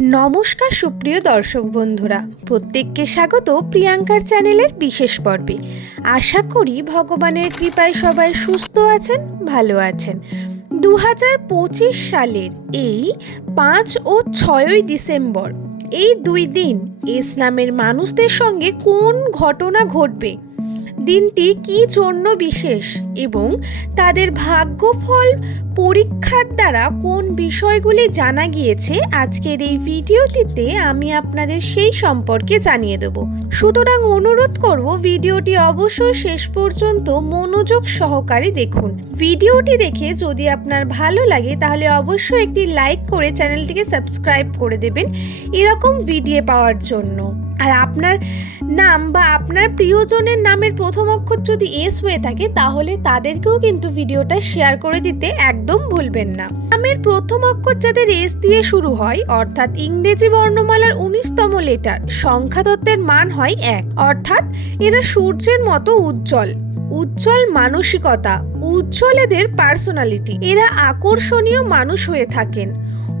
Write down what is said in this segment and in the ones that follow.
নমস্কার সুপ্রিয় দর্শক বন্ধুরা, প্রত্যেককে স্বাগত প্রিয়াঙ্কার চ্যানেলের বিশেষ পর্বে। আশা করি ভগবানের কৃপায় সবাই সুস্থ আছেন, ভালো আছেন। দু হাজার পঁচিশ সালের এই পাঁচ ও ছয়ই ডিসেম্বর, এই দুই দিন ইসলামের মানুষদের সঙ্গে কোন ঘটনা ঘটবে দিনটি কি জন্য বিশেষ এবং তাদের ভাগ্যফল পরীক্ষার দ্বারা কোন বিষয়গুলি জানা গিয়েছে আজকের এই ভিডিওটিতে আমি আপনাদের সেই সম্পর্কে জানিয়ে দেব। সুতরাং অনুরোধ করব ভিডিওটি অবশ্যই শেষ পর্যন্ত মনোযোগ সহকারে দেখুন। ভিডিওটি দেখে যদি আপনার ভালো লাগে তাহলে অবশ্যই একটি লাইক করে চ্যানেলটিকে সাবস্ক্রাইব করে দেবেন। এরকম ভিডিও পাওয়ার জন্য। আর আপনার নাম বা আপনার প্রিয়জনের নামের প্রথম অক্ষর যদি এস হয়ে থাকে, তাহলে তাদেরকেও কিন্তু ভিডিওটা শেয়ার করে দিতে একদম ভুলবেন না। নামের প্রথম অক্ষর যাদের এস দিয়ে শুরু হয়, অর্থাৎ ইংরেজি বর্ণমালার উনিশতম লেটার সংখ্যা তত্ত্বের মান হয় এক। অর্থাৎ এরা সূর্যের মতো উজ্জ্বল। উজ্জ্বল মানসিকতা, উজ্জ্বল এদের পার্সোনালিটি এরা আকর্ষণীয় মানুষ হয়ে থাকেন।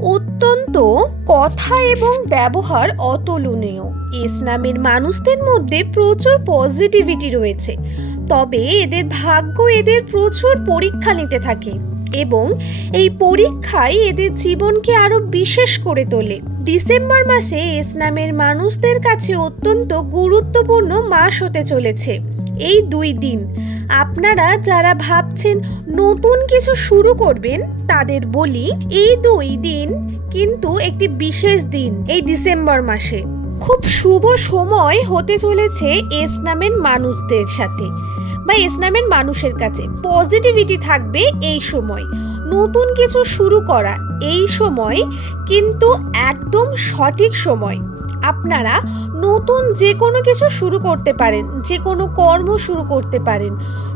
অত্যন্ত কথা এবং ব্যবহার অতুলনীয়। ইসলামের মানুষদের মধ্যে প্রচুর পজিটিভিটি রয়েছে। তবে এদের ভাগ্য এদের প্রচুর পরীক্ষা নিতে থাকে এবং এই পরীক্ষায় এদের জীবনকে আরও বিশেষ করে তোলে। ডিসেম্বর মাসে ইসলামের মানুষদের কাছে অত্যন্ত গুরুত্বপূর্ণ মাস হতে চলেছে। এই দুই দিন। আপনারা যারা ভাবছেন নতুন কিছু শুরু করবেন, তাদের বলি এই দুই দিন কিন্তু একটি বিশেষ দিন, এই ডিসেম্বর মাসে। খুব শুভ সময় হতে চলেছে ইসলামের মানুষদের সাথে বা ইসলামের মানুষের কাছে। পজিটিভিটি থাকবে এই সময়। নতুন কিছু শুরু করা এই সময় কিন্তু একদম সঠিক সময়। আপনারা নতুন যে কোনো কিছু শুরু করতে পারেন, যে কোনো কর্ম শুরু করতে পারেন।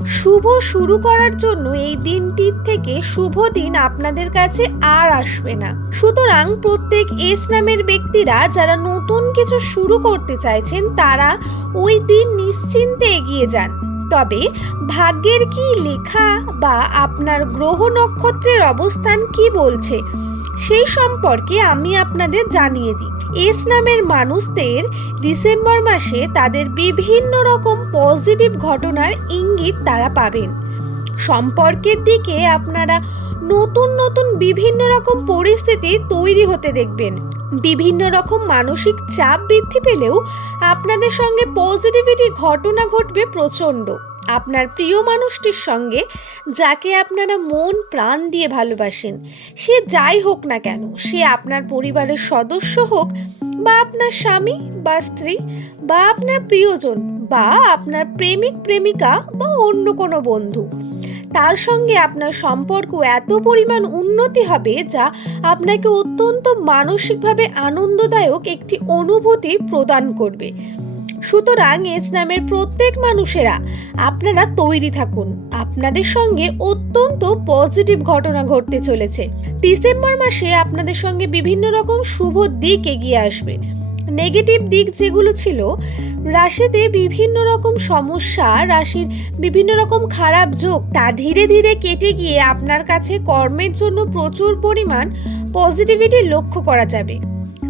শুভ শুরু করার জন্য এই দিনটির থেকে শুভ দিন আপনাদের কাছে আর আসবে না। সুতরাং প্রত্যেক ইসলামের ব্যক্তিরা যারা নতুন কিছু শুরু করতে চাইছেন, তারা ওই দিন নিশ্চিন্তে এগিয়ে যান। তবে ভাগ্যের কি লেখা বা আপনার গ্রহ নক্ষত্রের অবস্থান কি বলছে, সেই সম্পর্কে আমি আপনাদের জানিয়ে দিই। ইসলামের মানুষদের ডিসেম্বর মাসে তাদের বিভিন্ন রকম পজিটিভ ঘটনার ইঙ্গিত তারা পাবেন। সম্পর্কের দিকে আপনারা নতুন নতুন বিভিন্ন রকম পরিস্থিতি তৈরি হতে দেখবেন। বিভিন্ন রকম মানসিক চাপ বৃদ্ধি পেলেও আপনাদের সঙ্গে পজিটিভিটি ঘটনা ঘটবে প্রচণ্ড। আপনার প্রিয় মানুষটির সঙ্গে যাকে আপনারা মন, প্রাণ দিয়ে ভালোবাসেন, সে যাই হোক না কেন, সে আপনার পরিবারের সদস্য হোক বা আপনার স্বামী বা স্ত্রী বা আপনার প্রিয়জন বা আপনার প্রেমিক, প্রেমিকা বা অন্য কোনো বন্ধু। তার সঙ্গে আপনার সম্পর্ক এত পরিমাণ উন্নতি হবে যা আপনাকে অত্যন্ত মানসিকভাবে আনন্দদায়ক একটি অনুভূতি প্রদান করবে। সুতরাং ইসলামের প্রত্যেক মানুষেরা আপনারা তৈরি থাকুন। আপনাদের সঙ্গে অত্যন্ত পজিটিভ ঘটনা ঘটতে চলেছে। ডিসেম্বর মাসে আপনাদের সঙ্গে বিভিন্ন রকম শুভ দিক এগিয়ে আসবে। নেগেটিভ দিক যেগুলো ছিল, রাশিতে বিভিন্ন রকম সমস্যা, রাশির বিভিন্ন রকম খারাপ যোগ, তা ধীরে ধীরে কেটে গিয়ে আপনার কাছে কর্মের জন্য প্রচুর পরিমাণ পজিটিভিটি লক্ষ্য করা যাবে।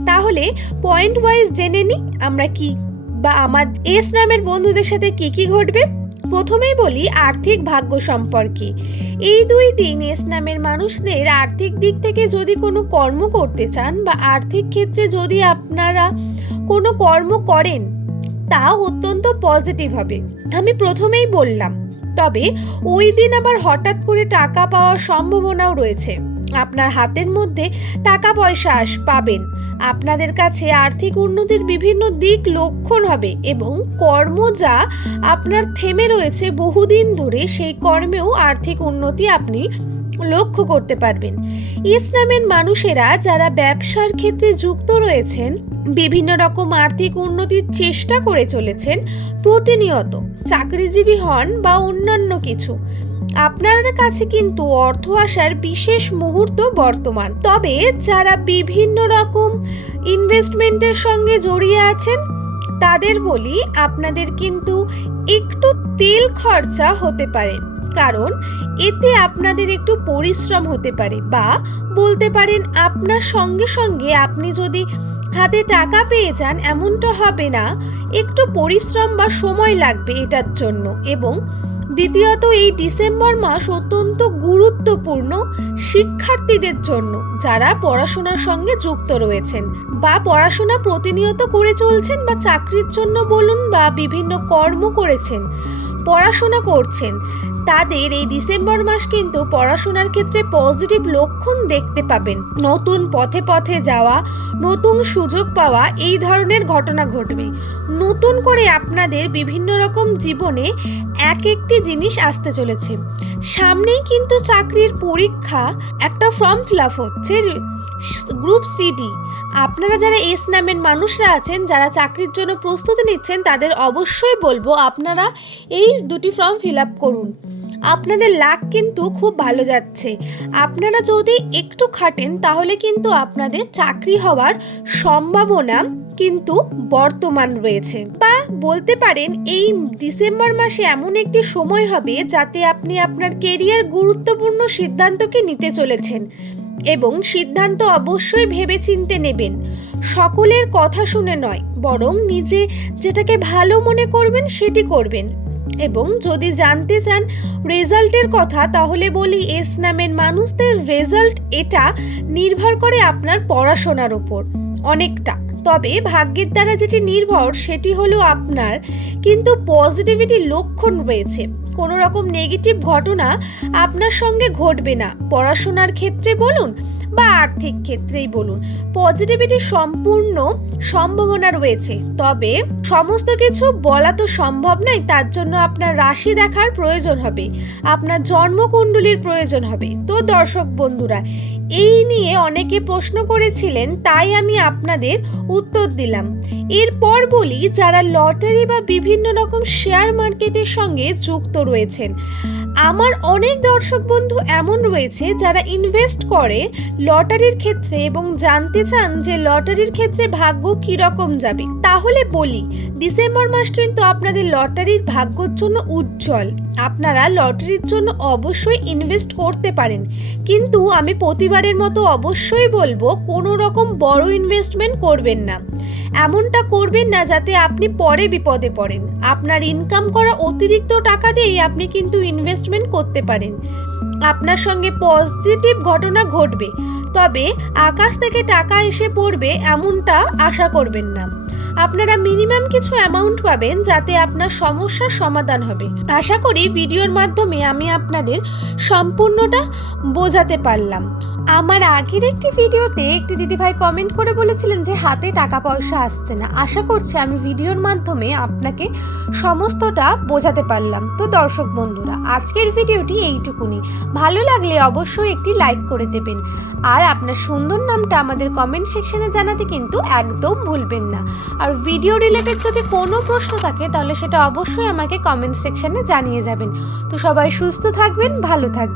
তাহলে পয়েন্ট ওয়াইজ জেনে নিই আমরা কি বা আমার এস নামের বন্ধুদের সাথে কি কি ঘটবে? প্রথমেই বলি আর্থিক ভাগ্য সম্পর্কে। এই দুই দিন এস নামের মানুষদের আর্থিক দিক থেকে যদি কোনো কর্ম করতে চান বা আর্থিক ক্ষেত্রে যদি আপনারা কোনো কর্ম করেন, তা অত্যন্ত পজিটিভ হবে। আমি প্রথমেই বললাম, তবে ওই দিন আবার হঠাৎ করে টাকা পাওয়ার সম্ভাবনাও রয়েছে। আপনার হাতের মধ্যে টাকা পয়সা আস, পাবেন। আপনাদের কাছে আর্থিক উন্নতির বিভিন্ন দিক লক্ষণ হবে এবং কর্ম যা আপনার থেমে রয়েছে বহুদিন ধরে, সেই কর্মেও আর্থিক উন্নতি আপনি লক্ষ্য করতে পারবেন। ইসলামের মানুষেরা যারা ব্যবসার ক্ষেত্রে যুক্ত রয়েছেন, বিভিন্ন রকম আর্থিক উন্নতির চেষ্টা করে চলেছেন, প্রতিনিয়ত চাকরিজীবী হন বা অন্যান্য কিছু। আপনার কাছে কিন্তু অর্থ আসার বিশেষ মুহূর্ত বর্তমান। তবে যারা বিভিন্ন রকম ইনভেস্টমেন্টের সঙ্গে জড়িয়ে আছেন, তাদের বলি আপনাদের কিন্তু একটু তেল খরচা হতে পারে। কারণ এতে আপনাদের একটু পরিশ্রম হতে পারে বা বলতে পারেন আপনার সঙ্গে সঙ্গে আপনি যদি হাতে টাকা পেয়ে যান, এমনটা হবে না। একটু পরিশ্রম বা সময় লাগবে এটার জন্য এবং দ্বিতীয়ত এই ডিসেম্বর মাস অত্যন্ত গুরুত্বপূর্ণ শিক্ষার্থীদের জন্য, যারা পড়াশোনার সঙ্গে যুক্ত রয়েছেন বা পড়াশোনা প্রতিনিয়ত করে চলছেন বা চাকরির জন্য বলুন বা বিভিন্ন কর্ম করেছেন। পড়াশোনা করছেন। তাদের এই ডিসেম্বর মাস কিন্তু পড়াশোনার ক্ষেত্রে পজিটিভ লক্ষণ দেখতে পাবেন। নতুন পথে পথে যাওয়া, নতুন সুযোগ পাওয়া এই ধরনের ঘটনা ঘটবে। নতুন করে আপনাদের বিভিন্ন রকম জীবনে এক একটি জিনিস আসতে চলেছে। সামনেই কিন্তু চাকরির পরীক্ষা, একটা ফর্ম ফিল আপ হচ্ছে গ্রুপ সিডি আপনারা যারা এস নামের মানুষরা আছেন, যারা চাকরির জন্য প্রস্তুতি নিচ্ছেন, তাদের অবশ্যই বলব আপনারা এই দুটি ফর্ম ফিল আপ করুন। আপনাদের লাক কিন্তু খুব ভালো যাচ্ছে। আপনারা যদি একটু খাটেন, তাহলে কিন্তু আপনাদের চাকরি হওয়ার সম্ভাবনা কিন্তু বর্তমান রয়েছে। বা বলতে পারেন, এই ডিসেম্বর মাসে এমন একটি সময় হবে যাতে আপনি আপনার কেরিয়ার গুরুত্বপূর্ণ সিদ্ধান্তকে নিতে চলেছেন। এবং সিদ্ধান্ত অবশ্যই ভেবে চিনতে নেবেন। সকলের কথা শুনে নয়, বরং নিজে যেটাকে ভালো মনে করবেন সেটি করবেন। এবং যদি জানতে চান রেজাল্টের কথা, তাহলে বলি এস নামের মানুষদের রেজাল্ট এটা নির্ভর করে আপনার পড়াশোনার ওপর, অনেকটা। তবে ভাগ্যের দ্বারা যেটি নির্ভর, সেটি হলো আপনার। কিন্তু পজিটিভিটি লক্ষণ রয়েছে। কোনো রকম নেগেটিভ ঘটনা আপনার সঙ্গে ঘটবে না। পড়াশোনার ক্ষেত্রে বলুন বা আর্থিক ক্ষেত্রেই বলুন পজিটিভিটি সম্পূর্ণ সম্ভাবনা রয়েছে। তবে সমস্ত কিছু বলা তো সম্ভব নয়, তার জন্য আপনার রাশি দেখার প্রয়োজন হবে। আপনার জন্মকুণ্ডলীর প্রয়োজন হবে। তো দর্শক বন্ধুরা, এই নিয়ে অনেকে প্রশ্ন করেছিলেন, তাই আমি আপনাদের উত্তর দিলাম। এরপর বলি যারা লটারি বা বিভিন্ন রকম শেয়ার মার্কেটের সঙ্গে যুক্ত রয়েছেন আমার অনেক দর্শক বন্ধু এমন রয়েছে যারা ইনভেস্ট করে লটারির ক্ষেত্রে এবং জানতে চান যে লটারির ক্ষেত্রে ভাগ্য কীরকম যাবে। তাহলে বলি, ডিসেম্বর মাস কিন্তু আপনাদের লটারির ভাগ্যর জন্য উজ্জ্বল। আপনারা লটারির জন্য অবশ্যই ইনভেস্ট করতে পারেন। কিন্তু আমি প্রতিবারের মতো অবশ্যই বলব, কোনো রকম বড় ইনভেস্টমেন্ট করবেন না। এমনটা করবেন না যাতে আপনি পরে বিপদে পড়েন। আপনার ইনকাম করা অতিরিক্ত টাকা দিয়েই আপনি কিন্তু ইনভেস্টমেন্ট করতে পারেন। আপনার সঙ্গে পজিটিভ ঘটনা ঘটবে। তবে আকাশ থেকে টাকা এসে পড়বে এমনটা আশা করবেন না। আপনারা মিনিমাম কিছু অ্যামাউন্ট পাবেন যাতে আপনার সমস্যার সমাধান হবে। আশা করি ভিডিওর মাধ্যমে আমি আপনাদের সম্পূর্ণটা বোঝাতে পারলাম। আমার আগের একটি ভিডিওতে একটি দিদিভাই কমেন্ট করে বলেছিলেন যে হাতে টাকা পয়সা আসছে না। আশা করছি আমি ভিডিওর মাধ্যমে আপনাকে সমস্তটা বোঝাতে পারলাম। তো দর্শক বন্ধুরা, আজকের ভিডিওটি এইটুকুনি। ভালো লাগলে অবশ্যই একটি লাইক করে দেবেন। আর আপনার সুন্দর নামটা আমাদের কমেন্ট সেকশনে জানাতে কিন্তু একদম ভুলবেন না। আর ভিডিও রিলেটেড যদি কোনো প্রশ্ন থাকে, তাহলে সেটা অবশ্যই আমাকে কমেন্ট সেকশনে জানিয়ে যাবেন। তো সবাই সুস্থ থাকবেন, ভালো থাকবেন।